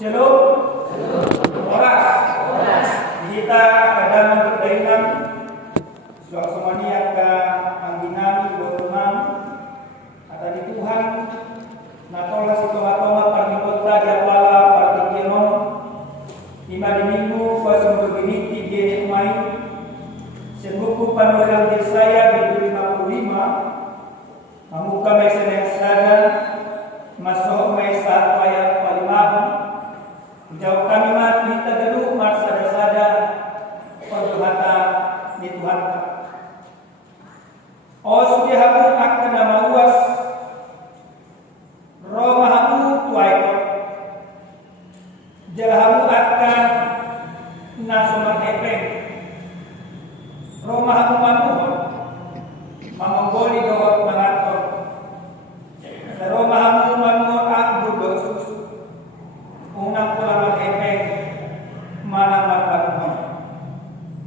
Shalom. Oras. Kita kadang berdainan suasana yang angginan berteman ada di Tuhan. Natola situatoma parnikota diapala partikeno lima di minggu kuasa berbiniti di mai sebuku panorang Yesaya 55 mamuka mesa yang sada masuk mesa ayat palimah jauh kami mat kita gedung mat sada-sada perbuata di Tuhan. Oh sudah aku akan nama uas romahamu tuai jalahamu akan nasumar epeng romahamu manuhon mamanggoli dohot mengatur romahamu manuhon aku dosus unang pulang epeng malaman manuhon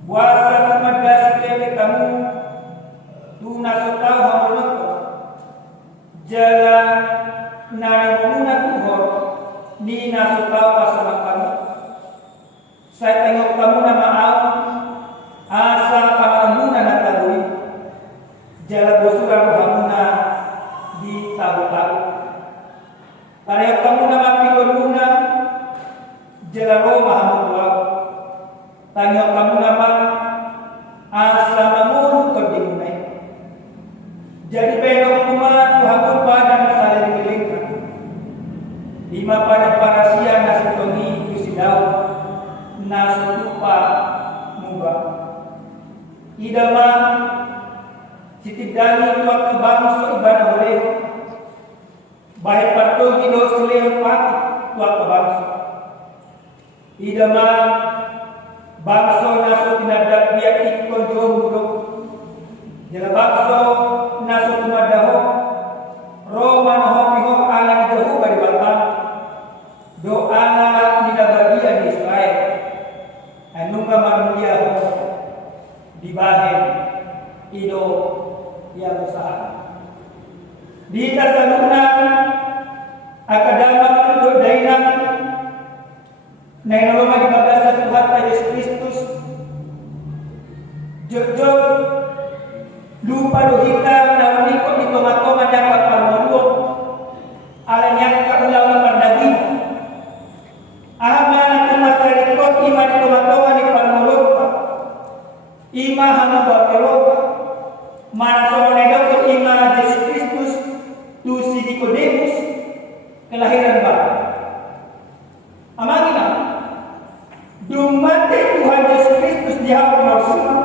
puasa kumadas kewe kamu tunasutau hamuloko jalan nari muna tuhor ni nasutau pasama kamu saya tengok kamu nama awam asa pangamuna natarui jalan bosuran hamuna di tabu-tabu tariok kamu nama piloluna jalan roma hamulau tengok kamu nama asa mamuru kodimunai jadi belok kumat Tuhan pada saling dikelingkan lima pada parasia nasi tongi kusidau nasi lupa mubah idama citidani tuak kebangsa ibadah oleh baik patung hidup selih pati tuak kebangsa idama bangsa nasi tinadak dia ikon jom buruk jala bangsa nasi tumadaho Roman homiho ala jauh dari batang doa tidak bagian di Israel anunga manusia di bahen ido yang usaha di tasalunan akadamak untuk dainan nenoloma di bagasan Tuhan Yesus Kristus jok lupa dohita nauniko di toma-toma dapat parmoluo ala nyangka ulawa pandagi ahmana tumasarikot ima di toma-toma di parmoluo ima hama bapeloka mana soronegau ima Yesus Kristus tusi Nikodemus kelahiran baru amangina dumate Tuhan Yesus Kristus dihapus mausuma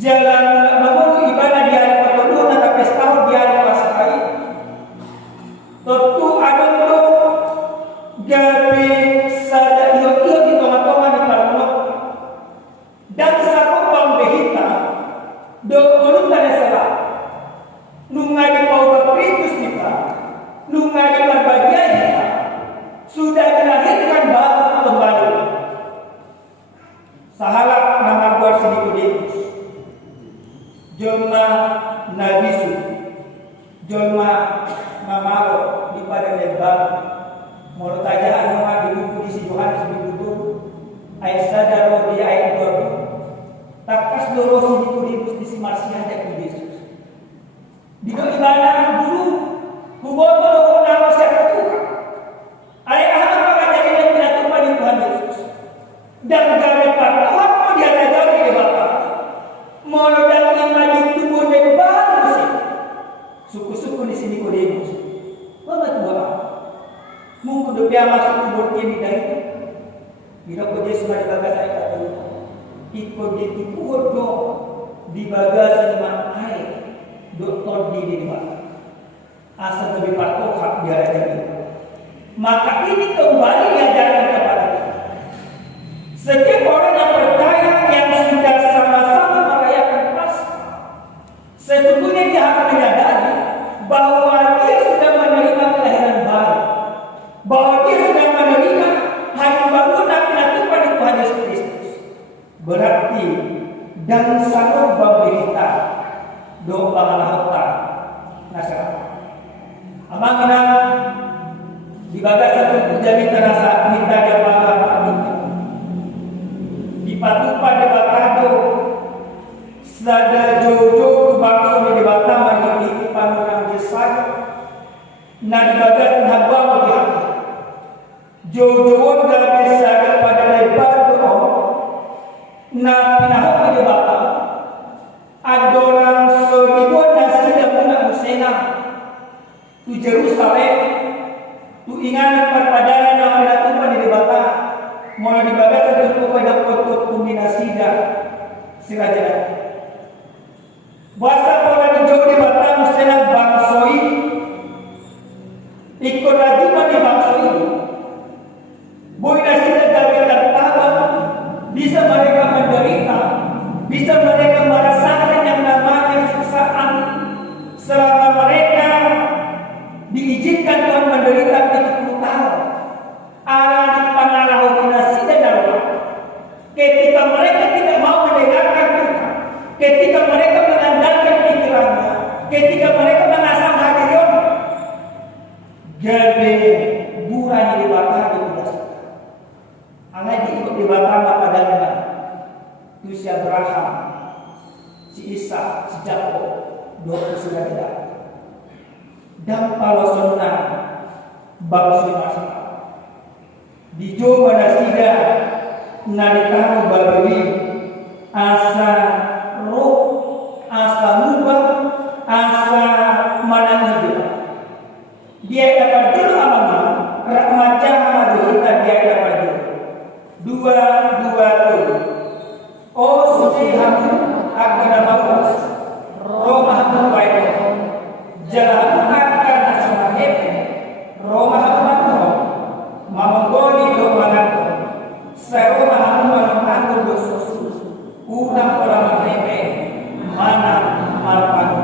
jalan memulai ibadah di hari pertama atau pesta di hari Paskah. Tentu ada untuk gawe sada iyo di toma-toma di parmok dan satu pembehita do voluntary salah nungai di pauta Kristus kita nungai di berbahagia kita sudah dilahirkan baru kembali sahalat nama buat Nikodemus Joma nabisu Joma mamalo di pada lebar menurut aja nama di buku di Yohanes di ayat sadaro di ayat 20 takas doro Nikodemus di Marsian dan Yesus di ibadah dulu kuboto nama siapa Tuhan ayah apa jadi yang tidak tumpah di Tuhan Yesus dan gawe pada apa dia ada di bapak modal lima di tubuh lebar sih suku-suku di sini Nikodemus mana tua mungkin dia masuk kubur ini dari bila kau Yesus di bagas saya kata ikut di tubuh do di bagas lima air doktor di mana asal lebih patuh hak dia ada maka ini kembali diajarkan kepada kita setiap orang yang percaya yang sudah sama-sama merayakan Paskah sesungguhnya dia harus menyadari bahwa dia sudah menerima kelahiran baru bahwa dia sudah menerima hari baru dan penatupan di Tuhan Yesus Kristus berarti dan satu berita doa lahota nasab amangina di Ibadah satu jadi terasa minta dia malam artinya. Di patupa de batado sada jojo bakso de batama di panorang desa. Na ibadah haba dia. Jojo da desa pada lebar do. Na pinahok di batama. Adorang sodibon nasi dan puna musena. Tu Jerusalem. Tu ingat perpadanan yang dilakukan di Bata, mulai dibagas tentu pada foto kombinasi dan sirajaran. Bahasa pola di jauh di Bata mestinya bangsoi, ikut rajiman di bangsoi. Boy nasi dan tertawa, bisa mereka menderita, bisa mereka merasakan yang namanya kesusahan selama mereka diizinkan Tuhan menderita 70 tahun. Allah dipanalahunasi dan darurat. Ketika mereka tidak mau mendengarkan Tuhan, ketika mereka mengandalkan pikirannya, ketika mereka mengasah hati Tuhan, jadi buran di batang itu tidak. Allah diikut di batang padanya. Itu si Abraham, si Ishak, si Jakob, 20 sudah tidak. Dan palosona bangsa nasi di Jawa Nasida nadikanu babeli asa roh asa mubah asa mananida dia dapat dulu amana rahmat jahat kita dia dapat dua tuh oh susihan akan bagus roh mahmud baik jalan Roma Hamano, Mamangoli do Manato, Saroma Hamano do Sosus, Unang orang Mene, Mana Malpano.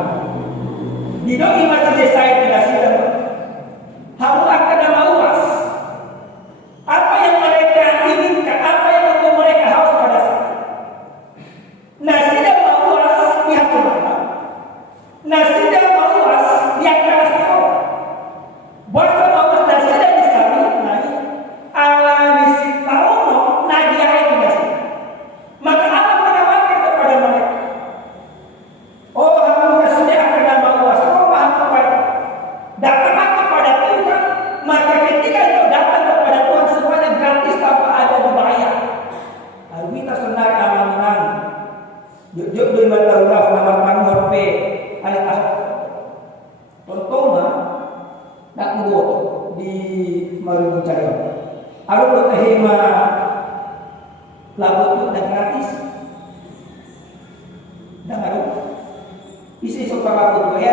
Di doi masih desa itu nasihat. Kamu akan mawas. Apa yang mereka inginkan, apa yang untuk mereka harus pada saat. Nasihat mawas pihak Tuhan. Nasihat mawas yang keras kau. Bahasa bagus dan tidak bisa naik ala misi taono nadia itu nasi. Maka Allah menawarkan kepada mereka. Oh, kamu sudah akan mawas. Oh, paham baik. Datanglah kepada Tuhan. Maka ketika itu datang kepada Tuhan semuanya gratis tanpa ada dibayar. Lalu kita senang aman-aman. Jujur di mata Allah nama panggor pe ayat ahad. Contohnya nak buat di Maluku Jaya. Ada bertahima lagu itu dan gratis. Dan ada isi suka lagu itu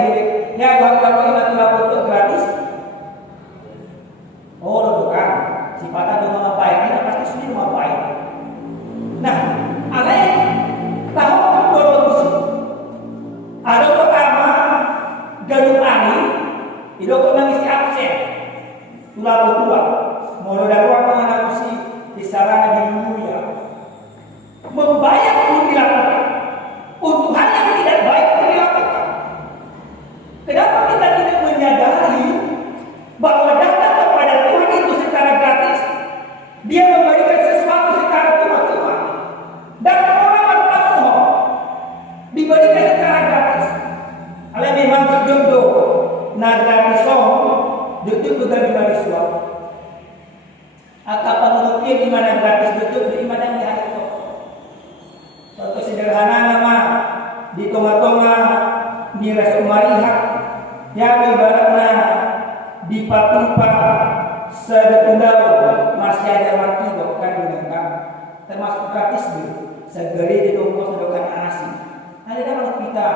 ya kalau itu lagu itu gratis. Oh bukan, sifatnya dengan baik kita pasti sendiri dengan baik. Nah, ada tahu kan produksi. Ada pertama gaduh angin. Hidup nangis si absen, tulah tua, mau daruang mengakusi di sarana di dunia, membayar pun dilakukan, untuk hal yang tidak baik pun dilakukan. Kenapa kita tidak menyadari bahwa datang kepada Tuhan itu secara gratis, Dia memberikan sesuatu secara cuma-cuma, dan orang tahu diberikan secara gratis. Kalau memang berjodoh. Nazar song, duduk dari baris suap. Atau penurutnya di mana gratis duduk di mana yang hari itu. Contoh sederhana nama di tonga-tonga di resto marihat yang ibaratnya di patupa sedekundau masih ada mati bukan dengan termasuk gratis dulu. Segeri di toko sedokan nasi. Ada dalam kita.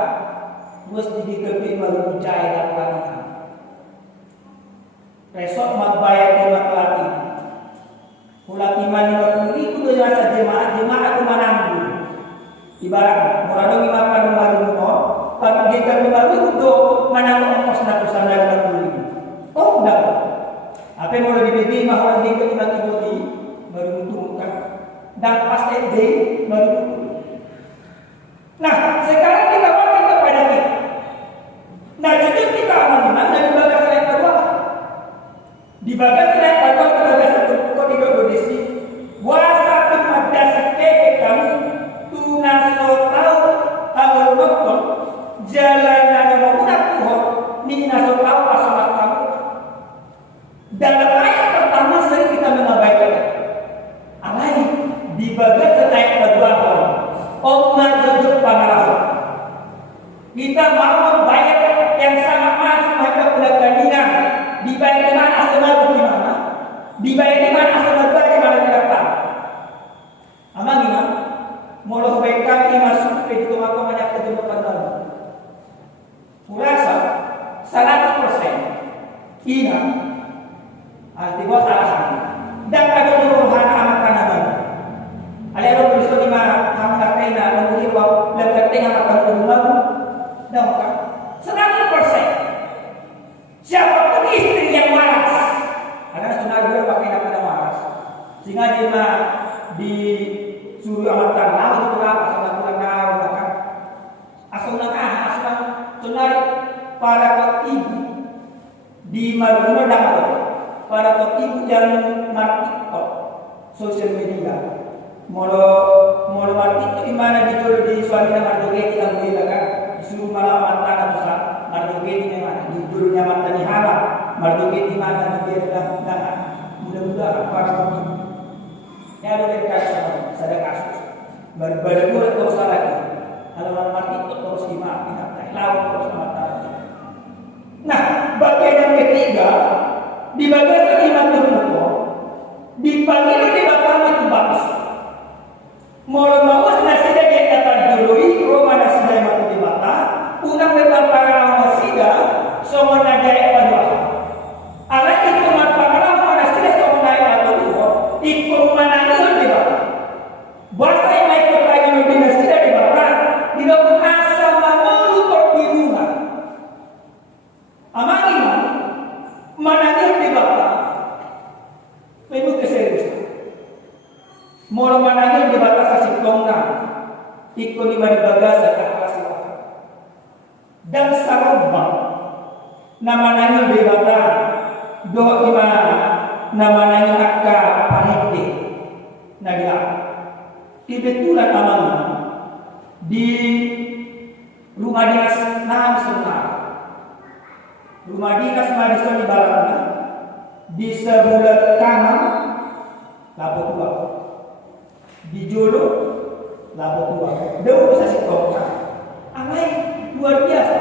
Bus di tepi Maluku Jaya dan pelatihan. Resort magbayar di pelatihan. Pelatihan 50.000 tu jasa jemaat tu mananggu. Ibarat murah dong makan rumah dulu, tapi dia kan baru itu mananggu ongkos ratusan dari 50.000. Oh enggak. Apa yang mau dibeli mahal dia kita tiboti baru untung kan. Dan pas SD baru. Nah sekarang kita pakai kepada kita. Nah, jadi kita aman dari bagas yang kedua. Di bagas na pagbagas sa tuko di Indonesia. Wasa pagmadas keke kamu tunaso tau awal waktu jalan yang memudah Tuhan ni naso tau masalah kamu. Dalam ayat pertama sering kita mengabaikan. Alai di bagas ayat kedua Oma jujur pangalaman. Kita mau membayar yang sangat mahal pada pedagangan. Dibayar di mana asal di mana? Dibayar di mana asal di mana tidak tahu. Amang imam, moloh baik kami masuk ke itu aku banyak kejemukan baru. Kurasa 100% ina artinya salah. Dan ada perubahan amat kanaman. Alero berisiko di mana kamu katanya mengulir bahwa lebih tengah akan berumah. Dong kan? 100%. Siapapun istri yang waras, karena sunnah juga pakai kata waras. Sehingga dia disuruh amat tanah itu apa? Sunnah kurang maka asal sunnah para ibu di Madura dan para ibu yang mati sosial media. Molo mati itu di mana dijual di suami nama doge kita boleh kan? Disuruh malam mantan besar, mardoge di mana? Di dulunya mantan di halal, mardoge di mana di dalam tanah. Mudah-mudahan para pemimpin. Ya ada kasus, ada kasus. Baru terus lagi. Kalau mati itu terus dimaafkan, lawan terus mati. Nah, bagian yang ketiga di bagian kelima terbuka, dipanggil di belakang itu bagus. Molo mawas nasi dan dia dapat dului, Roma nasi dan mati di mata, unang memang para masida, semua najai pada. Anak itu para nasi dan semua najai pada, ikut menangis di mata. Bahasa yang naik kepada nabi nasi dan di mata, tidak pun asal malu terbiruan. Amak ini menangis di mata, penuh keseriusan. Molo manangin di batas kasih tongkang, ikut lima di bagasa ke kasih wakil. Dan sarobang, nama nangin di batas, doa lima nama nangin akka panite, nadia. Kebetulan aman di rumah dinas Naham Senar, rumah dinas Madison di Balanga, di sebelah kanan, lapor tua. Di Jolo labo tua deu bisa sikopka amai luar biasa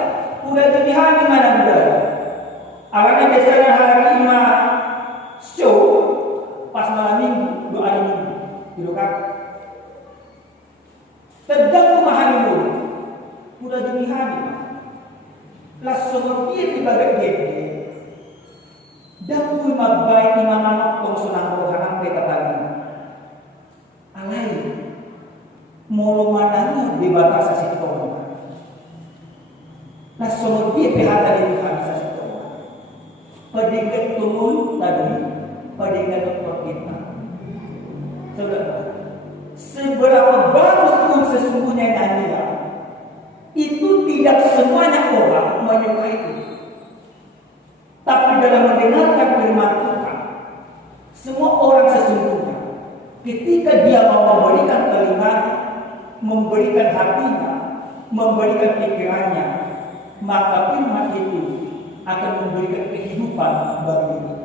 udah jadi hari mana budaya awalnya biasanya hari 5 show pas malam minggu 2 hari minggu gitu kan tegang rumah hari dulu udah jadi hari langsung dia di bagian gede dan lima baik lima manok tong sunang rohanang mereka tadi alai molo mananya di batas situ. Nah semua dia pihak dari batas situ. Pedikat turun tadi, pedikat kita. Saudara, seberapa bagus pun sesungguhnya nyanyian, itu tidak semuanya orang menyukai itu. Tapi dalam mendengarkan firman Tuhan, semua orang sesungguhnya ketika dia mau memberikan telinga, memberikan hatinya, memberikan pikirannya, maka firman itu akan memberikan kehidupan bagi dia.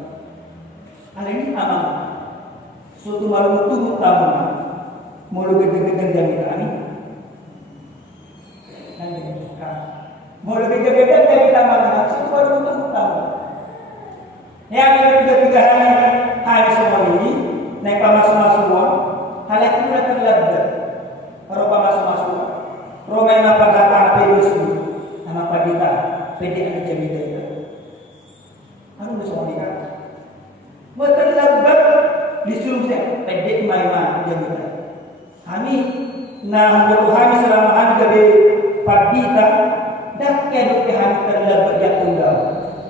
Hal ini aman. Suatu malam itu tamu, mulu gede-gede jadi kami. Mulu gede-gede jadi tamu. Suatu malam itu tamu. Yang tiga hari semua ini. Naik pamas-mas semua, hal itu sudah terlihat. Kalau pamas-mas semua, Roma yang apa kata Pedus, nama Padita, pedi ada jemida itu. Anu semua dikata. Mau terlihat disuruh saya pedi main jemida. Kami, nah Tuhan selama kami dari Padita, dah kedok kami terlihat berjatuh.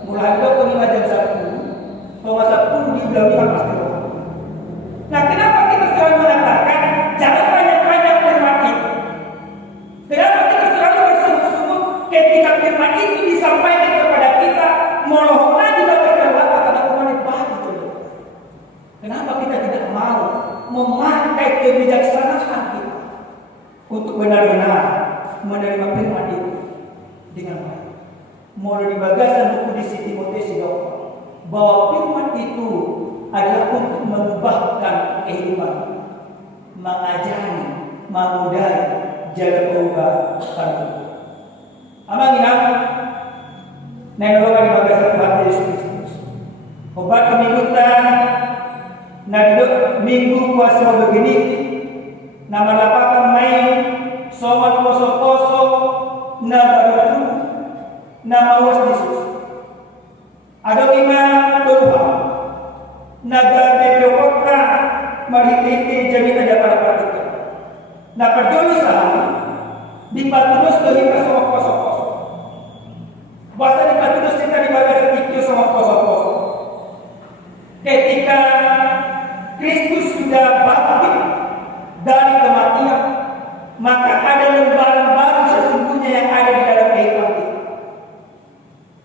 Mulai itu kelima jam 1, kalau 10 di belakang pasti. Nah, kenapa kita selalu mengatakan jangan banyak-banyak firman itu? Kenapa kita selalu bersungguh-sungguh ketika firman itu disampaikan kepada kita, mohonlah juga berdoa karena umat bahagia. Kenapa kita tidak mau memakai kebijaksanaan kita untuk benar-benar menerima firman itu dengan baik? Mulai di bagasan buku di Timotius bahwa firman itu adalah untuk mengubahkan kehidupan, mengajari, memudari jalan perubahan. Amang inang, nenologan di bagasan Tuhan Yesus Kristus. Obat kemilutan, minggu puasa begini, nama lapakan main, somat poso-poso, nama nama was Yesus. Ada 5 Tuhan. Naga Depokota marikiti jadi kada para-para. Na peduli saham dipatulus dari kesopos-sopos. Bahasa dipatulus kita di bagian itu sama pos-pos. Ketika Kristus sudah bangkit dari kematian, maka ada lembaran baru sesungguhnya yang ada di dalam kehidupan kita.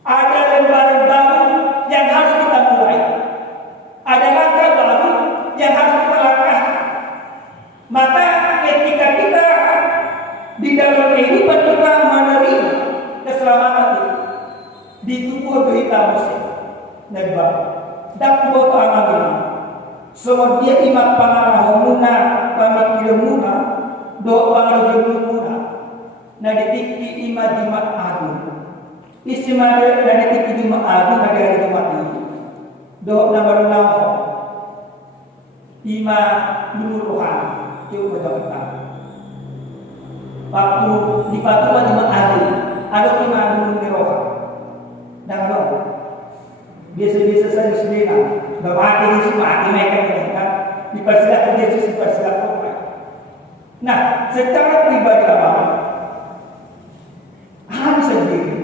Ada lembaran baru yang harus kita mulai. Ada langkah baru yang harus kita langkah. Maka ketika kita di dalam kehidupan kita menerima keselamatan itu di tubuh kita musik nebak dak buat amal semua dia imat pangarahomuna pamikilumuna do pangarahomuna na ditiki imat agung isimade na ditiki imat agung na dari imat ini do nama ima duluhan itu betul-betul waktu di patuan imat agung ada imat dulu roh dan roh biasa-biasa saja sendiri bapak ini sih mati mereka kan dipersilakan Yesus dipersilakan. Nah secara pribadi harus sendiri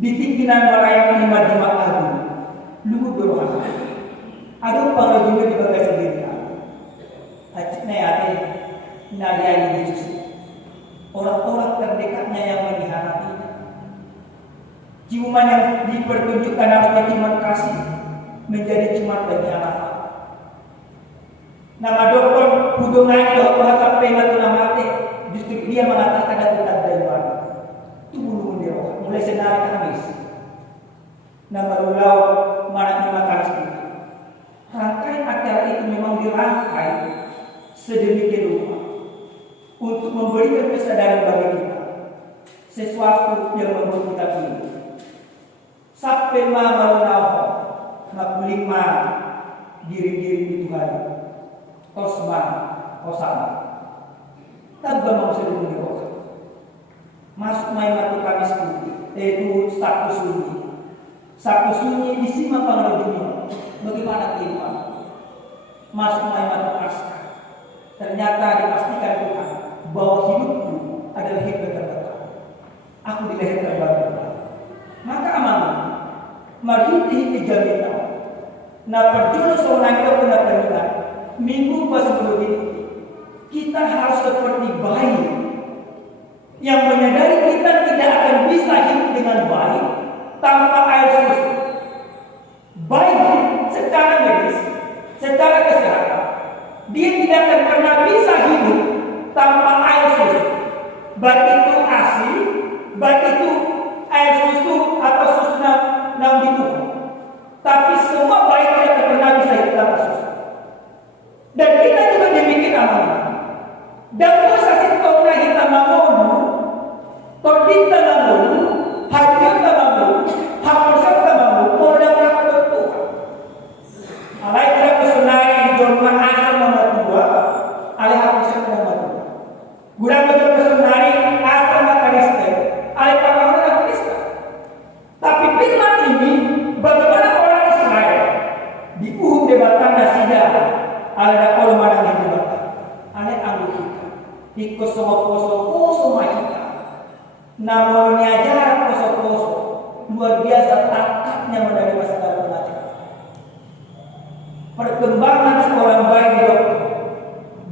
ditikinan merayap lima jemaat agung lugu doang ada para juga di bagai sendiri aciknya ya nadiani Yesus orang-orang terdekatnya yang mengkhianati ciuman yang dipertunjukkan oleh ciuman kasih menjadi ciuman bagi anak. Nama dokter hubungan dokter sampai mati mati justru dia mengatakan aku tak ada iman. Itu bulu dia mulai senari habis. Nama ulau mana makan sedikit. Rangkaian acara itu memang dirangkai sedemikian rupa untuk memberikan kesadaran bagi kita sesuatu yang membuat kita pilih. Sampai mau makulima diri-diri di Tuhan Tosman Osama tanpa mau sedang diroh masuk main matu kami sunyi itu Sabtu sunyi disimak pengaruhnya bagaimana kita masuk main matu pasca ternyata dipastikan Tuhan bahwa hidupku adalah hidup terbatas aku dilahirkan baru maka amanah mariti ijabita na perjuno seorang itu pernah berbilang minggu pas sebelum ini kita harus seperti bayi yang menyadari kita tidak akan bisa hidup dengan baik tanpa air susu. Bayi secara medis, secara kesehatan dia tidak akan pernah bisa hidup tanpa air susu, baik itu ASI, baik itu air susu atau susu nam gitu. Tapi semua baik tidak pernah bisa hidup tanpa susu. Dan kita juga demikian amalnya. Dan proses itu kita mau, kita mau, hati kita mau, harus kita mau, boleh berapa Tuhan. Alai kita kesenai jorma asal nomor 2, alai harus kita mau. Guna betul kesenai asal makariste, alai pakai Kristen. Tapi firman ini bagaimana orang Israel diuhum debatan nasida ada orang mana yang debatan aneh ambil kita ikut poso kita namanya ajaran poso luar biasa tangkapnya menerima segala pelajaran perkembangan seorang bayi dokter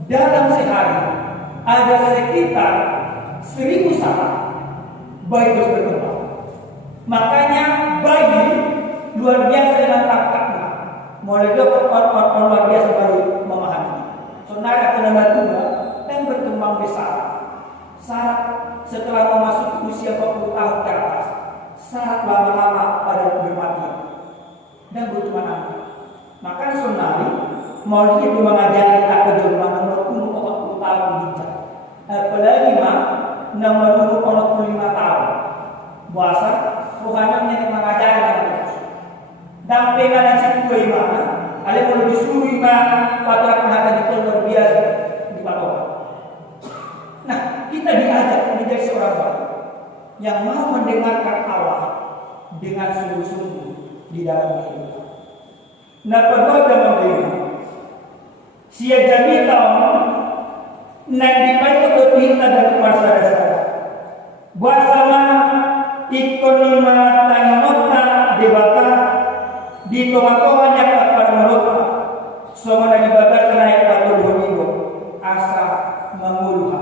dalam sehari ada sekitar 1000 saat bayi terus berkembang. Makanya bayi luar biasa dengan tangkapnya Mulai dapat orang luar biasa baru memahami. Saudara kena tua dan berkembang besar. Syarat setelah memasuki usia 40 tahun ke atas, syarat lama-lama pada bermati dan berteman anak. Maka saudari mau itu mengajari kita ke zaman nomor 40 tahun bijak. Apalagi nomor 45 tahun. Bahasa Tuhan mengajari kita. Dan penganan situ imana, ada mau disuruh imana, patah akan ditolong biasa di patokan. Nah, kita diajak menjadi seorang baik yang mau mendengarkan Allah dengan sungguh-sungguh di dalam kehidupan. Nah, kedua zaman ini, siap jami tahun, nanti baik untuk kita dan masyarakat. Bersama ekonomi tanyamota debata di tengah-tengah yang akan melupa semua dari batas naik atau bonigo asa menguluh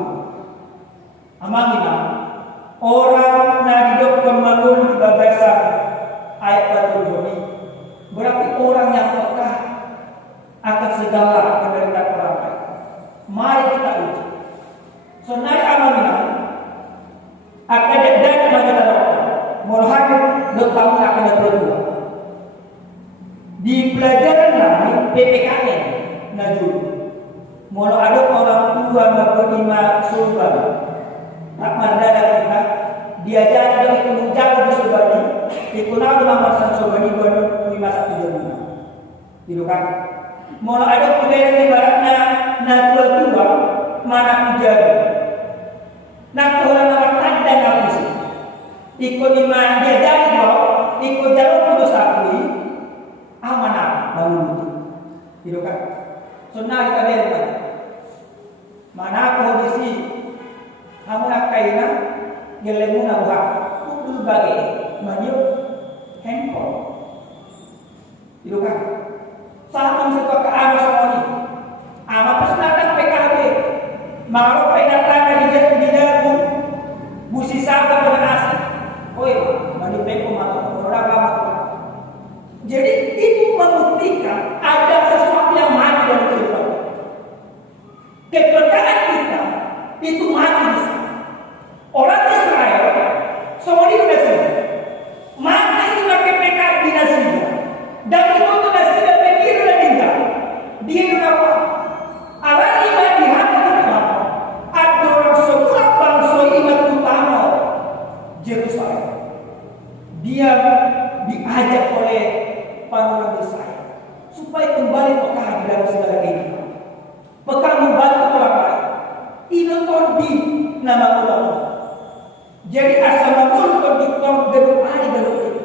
amangina orang nadidok menguluh di bagasan ayat atau boni berarti orang yang peka akan segala penderitaan orang lain. Mari kita uji senai amangina akan dan menjadi mulai bertamu akan berdua di pelajaran kami PPKN Najul mau ada orang tua berlima surga tak mandala kita diajar dari penunjang di surga dikenal nama sang surga di 5125 gitu kan mau ada pelajaran ibaratnya Najul tua mana ujar nak orang orang tanda habis ikut lima diajar kau ikut jalur putus akui amanah bangun itu kan sunnah kita lihat mana kondisi kamu nak kaina gelemu nak buka utul bagai maju handphone itu kan saat suka ke arah semua ama pas datang PKB mau datang di dalam busi sabar dengan asli oi maju peko mata orang lama. Jadi itu membuktikan ada sesuatu yang mati dalam kehidupan. Kepercayaan kita itu mati. Orang Israel semua itu nasi. Mati itu pakai PKB di nasinya. Dan itu nasinya pikir dan tinggal. Dia itu apa? Allah iman di hati kita. Ada orang sebuah bangsa iman utama Yerusalem. Dia diajak oleh para Israel supaya kembali peka di dalam segala kehidupan, peka membantu orang lain. Ini di nama Allah. Jadi asal menurut di gedung hari gedung itu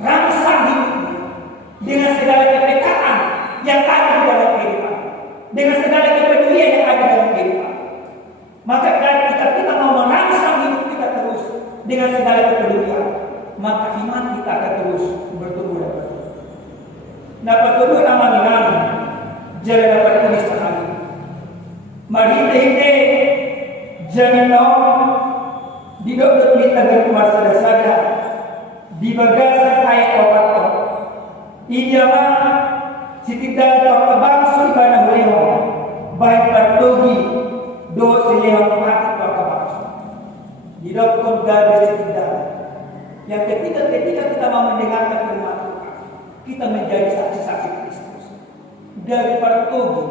rangsang hidupnya dengan segala kepekaan yang ada di dalam kehidupan, dengan segala kepedulian yang ada dalam kehidupan. Maka kita mau merangsang hidup kita terus dengan segala kepedulian, maka iman kita akan terus bertumbuh dan bertumbuh. Dapat kedua nama dengan jalan dapat tulis sekali. Mari kita jamin di dokter kita dari masa dasar di bagas ayat obat. Ijama setidak terbang suibana beliau baik bertogi dosa yang mati terbang. Di dokter garis setidak yang ketika kita mau mendengarkan firman kita menjadi saksi-saksi Kristus. Dari pertogi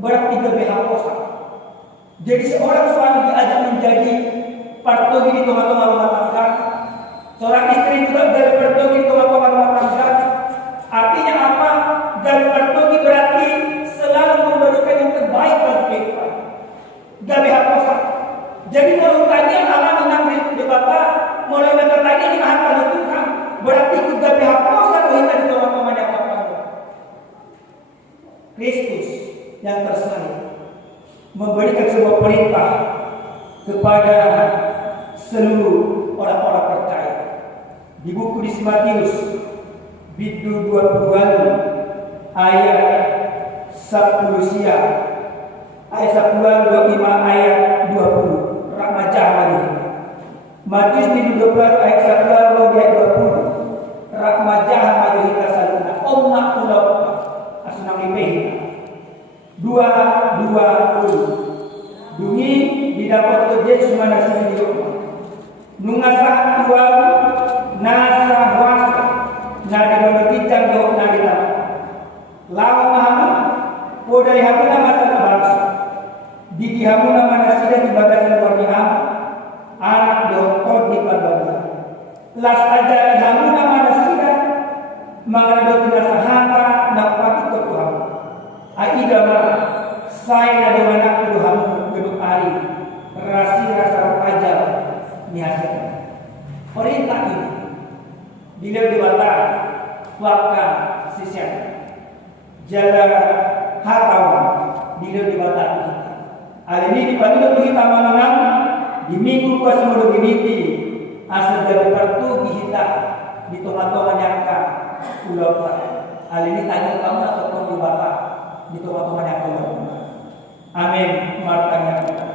berarti berbehaposa. Jadi seorang suami diajak menjadi pertogi di tengah-tengah rumah tangga. Seorang istri juga dari pertogi di tengah-tengah rumah tangga. Artinya apa? Dari pertogi berarti selalu memberikan yang terbaik bagi kehidupan. Berbehaposa. Jadi kalau tadi Allah mengambil di Bapak, mulai bentar lagi di hadapan Tuhan, berarti itu berbehaposa kita di tengah-tengah yang Kristus yang tersalib memberikan sebuah perintah kepada seluruh orang-orang percaya. Di buku di Matius Bidul 22 ayat 10 siang ayat 10 25 ayat 20 Ramajah lagi. Matius Bidul 22 ayat 11 ayat 20 Ramajah lagi kita saluna. Filipi 2:20. Dungi didapat ke Yesus manasih di rumah. Nungasa tuang nasa wasa na di menetitang do na di tanah. Lawa mahamu podai hamuna masa bangsa. Di hamuna manasih di batasan warni anak do kod di pagbaga. Las aja hamuna manasih mangado tinasahata na pati ko Tuhan. Aida ma saya na dimana Tuhan geduk ari rasa aja nihasilkan. Perintah ini bila dibata wakka sisya jalan hatawan bila dibata kita. Hari ini dibanding kita manangan di minggu puasa mau dimiti asal dari kartu kita di tomat-tomat nyangka pulau. Hari ini tanya kamu atau kau dibata di tomat-tomat nyangka. Amin. Martanya kita.